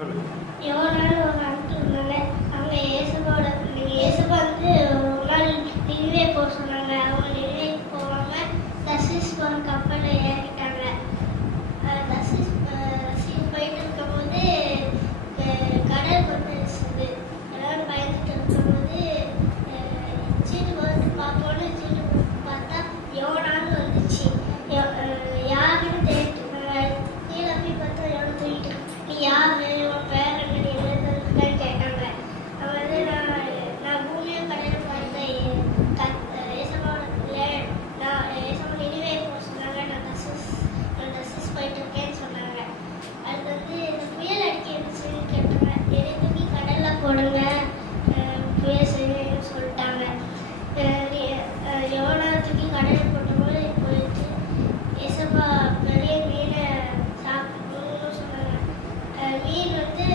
யோனான்னு ஒரு அங்கிள் இருந்தாங்க. அவங்க ஏசப்பாவோட ஏசப்பா வந்து ஒரு நாள் நினைவே போக சொன்னாங்க. அவங்க நினைவேக்கு போகாம தர்சீஸ் போகிற கப்பலில் ஏறிட்டாங்க. தர்சீஸ் போயிட்டு இருக்கும்போது கடல் வந்துருச்சுது. எல்லாரும் பயந்துட்டு இருக்கும்போது சீட்டு போட்டு பார்ப்போன்னு சீட்டு போட்டு பார்த்தா யோனான்னு வந்துச்சு. யாருன்னு தேடிட்டு இருந்தாங்க. கீழே போய் பார்த்தா யோனா தூக்கிட்டு நீ யாரு உன் பேர் என்ன எழுதுன்னு கேட்டாங்க. அவன் வந்து நான் பூமியை கடையில் பார்த்தேன் ஏசப்பாவோட பிள்ளை. நான் ஏசப்பா நினைவே போக சொன்னாங்க. நான் தர்சீஸ் போயிட்டு இருக்கேன்னு சொன்னாங்க. அது வந்து இந்த புயல் அடிக்க இருந்துச்சுன்னு கேட்டாங்க. என்னை தூக்கி கடலில் போடுங்க புயல் செய்யுன்னு சொல்லிட்டாங்க. யோனா தூக்கி கடலில் போட்டபோது போயிடுச்சு. ஏசப்பா பெரிய மீனை சாப்பிடணும்னு சொன்னாங்க. மீன் வந்து